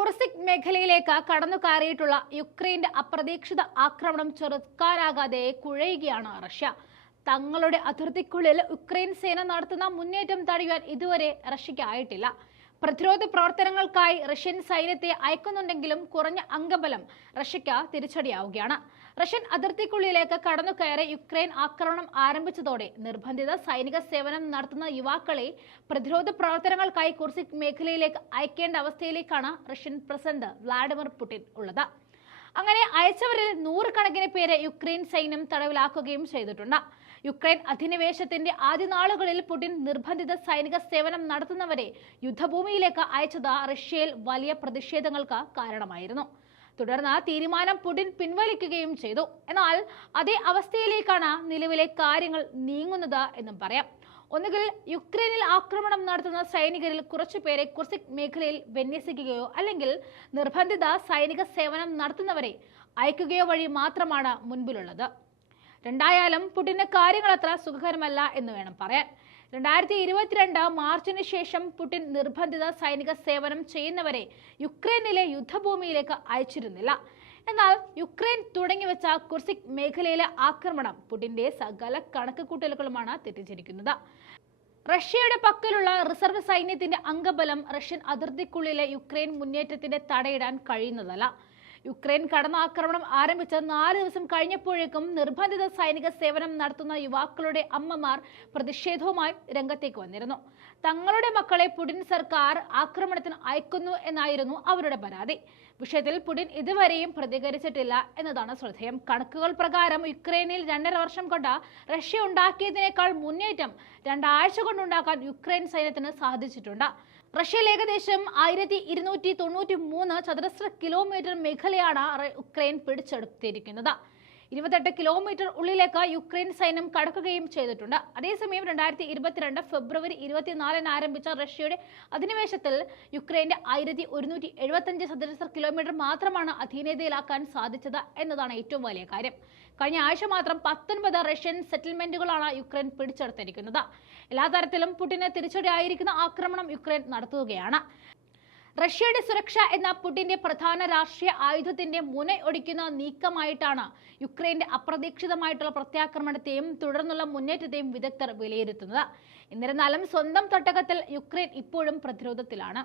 Kursk മേഖലയിലേക്ക് കടന്നുകയറിയിട്ടുള്ള യുക്രൈന്റെ അപ്രതീക്ഷിത ആക്രമണം ചെറുക്കാനാകാതെ കുഴയുകയാണ് റഷ്യ. തങ്ങളുടെ അതിർത്തിക്കുള്ളിൽ യുക്രൈൻ സേന നടത്തുന്ന മുന്നേറ്റം തടയാൻ ഇതുവരെ റഷ്യയ്ക്കായിട്ടില്ല. പ്രതിരോധ പ്രവർത്തനങ്ങൾക്കായി റഷ്യൻ സൈന്യത്തെ അയക്കുന്നുണ്ടെങ്കിലും കുറഞ്ഞ അംഗബലം റഷ്യയ്ക്ക് തിരിച്ചടിയാവുകയാണ്. റഷ്യൻ അതിർത്തിക്കുള്ളിലേക്ക് കടന്നുകയറി യുക്രൈൻ ആക്രമണം ആരംഭിച്ചതോടെ നിർബന്ധിത സൈനിക സേവനം നടത്തുന്ന യുവാക്കളെ പ്രതിരോധ പ്രവർത്തനങ്ങൾക്കായി കുർസ്ക് മേഖലയിലേക്ക് അയക്കേണ്ട അവസ്ഥയിലേക്കാണ് റഷ്യൻ പ്രസിഡന്റ് വ്ളാഡിമിർ പുടിൻ ഉള്ളത്. അങ്ങനെ അയച്ചവരിൽ നൂറുകണക്കിന് പേരെ യുക്രൈൻ സൈന്യം തടവിലാക്കുകയും ചെയ്തിട്ടുണ്ട്. യുക്രൈൻ അധിനിവേശത്തിന്റെ ആദ്യ നാളുകളിൽ പുടിൻ നിർബന്ധിത സൈനിക സേവനം നടത്തുന്നവരെ യുദ്ധഭൂമിയിലേക്ക് അയച്ചത് റഷ്യയിൽ വലിയ പ്രതിഷേധങ്ങൾക്ക് കാരണമായിരുന്നു. തുടർന്ന് തീരുമാനം പുടിൻ പിൻവലിക്കുകയും ചെയ്തു. എന്നാൽ അതേ അവസ്ഥയിലേക്കാണ് നിലവിലെ കാര്യങ്ങൾ നീങ്ങുന്നത് എന്നും പറയാം. ഒന്നുകിൽ യുക്രൈനിൽ ആക്രമണം നടത്തുന്ന സൈനികരിൽ കുറച്ചുപേരെ കുർസ്ക് മേഖലയിൽ വിന്യസിക്കുകയോ അല്ലെങ്കിൽ നിർബന്ധിത സൈനിക സേവനം നടത്തുന്നവരെ അയക്കുകയോ വഴി മാത്രമാണ് മുൻപിലുള്ളത്. രണ്ടായാലും പുടിന് കാര്യങ്ങൾ അത്ര സുഖകരമല്ല എന്ന് വേണം പറയാൻ. 2022 മാർച്ചിന് ശേഷം പുടിൻ നിർബന്ധിത സൈനിക സേവനം ചെയ്യുന്നവരെ യുക്രൈനിലെ യുദ്ധഭൂമിയിലേക്ക് അയച്ചിരുന്നില്ല. എന്നാൽ യുക്രൈൻ തുടങ്ങിവെച്ച കുർസ്ക് മേഖലയിലെ ആക്രമണം പുടിന്റെ സകല കണക്കുകൂട്ടലുകളുമാണ് തെറ്റിച്ചിരിക്കുന്നത്. റഷ്യയുടെ പക്കലുള്ള റിസർവ് സൈന്യത്തിന്റെ അംഗബലം റഷ്യൻ അതിർത്തിക്കുള്ളിലെ യുക്രൈൻ മുന്നേറ്റത്തിന്റെ തടയിടാൻ കഴിയുന്നതല്ല. യുക്രൈൻ കടന്നാക്രമണം ആരംഭിച്ച 4 ദിവസം കഴിഞ്ഞപ്പോഴേക്കും നിർബന്ധിത സൈനിക സേവനം നടത്തുന്ന യുവാക്കളുടെ അമ്മമാർ പ്രതിഷേധവുമായി രംഗത്തേക്ക് വന്നിരുന്നു. തങ്ങളുടെ മക്കളെ പുടിൻ സർക്കാർ ആക്രമണത്തിന് അയക്കുന്നു എന്നായിരുന്നു അവരുടെ പരാതി. വിഷയത്തിൽ പുടിൻ ഇതുവരെയും പ്രതികരിച്ചിട്ടില്ല എന്നതാണ് ശ്രദ്ധേയം. കണക്കുകൾ പ്രകാരം യുക്രൈനിൽ 2.5 വർഷം കൊണ്ട് റഷ്യ ഉണ്ടാക്കിയതിനേക്കാൾ മുന്നേറ്റം 2 ആഴ്ച കൊണ്ടുണ്ടാക്കാൻ യുക്രൈൻ സൈന്യത്തിന് സാധിച്ചിട്ടുണ്ട്. റഷ്യയിൽ ഏകദേശം 1293 ചതുരശ്ര കിലോമീറ്റർ മേഖലയാണ് യുക്രൈൻ പിടിച്ചെടുത്തിരിക്കുന്നത്. 28 കിലോമീറ്റർ ഉള്ളിലേക്ക് യുക്രൈൻ സൈന്യം കടക്കുകയും ചെയ്തിട്ടുണ്ട്. അതേസമയം 2022 ഫെബ്രുവരി 24 ആരംഭിച്ച റഷ്യയുടെ അധിനിവേശത്തിൽ യുക്രൈന്റെ 1175 ചതുരശ്ര കിലോമീറ്റർ മാത്രമാണ് അധീനതയിലാക്കാൻ സാധിച്ചത് എന്നതാണ് ഏറ്റവും വലിയ കാര്യം. കഴിഞ്ഞ ആഴ്ച മാത്രം 19 റഷ്യൻ സെറ്റിൽമെന്റുകളാണ് യുക്രൈൻ പിടിച്ചെടുത്തിരിക്കുന്നത്. എല്ലാ തരത്തിലും പുടിന് തിരിച്ചടിയായിരിക്കുന്ന ആക്രമണം യുക്രൈൻ നടത്തുകയാണ്. റഷ്യയുടെ സുരക്ഷ എന്ന പുടിന്റെ പ്രധാന രാഷ്ട്രീയ ആയുധത്തിന്റെ മുന ഒടിക്കുന്ന നീക്കമായിട്ടാണ് യുക്രൈന്റെ അപ്രതീക്ഷിതമായിട്ടുള്ള പ്രത്യാക്രമണത്തെയും തുടർന്നുള്ള മുന്നേറ്റത്തെയും വിദഗ്ധർ വിലയിരുത്തുന്നത്. എന്നിരുന്നാലും സ്വന്തം തട്ടകത്തിൽ യുക്രൈൻ ഇപ്പോഴും പ്രതിരോധത്തിലാണ്.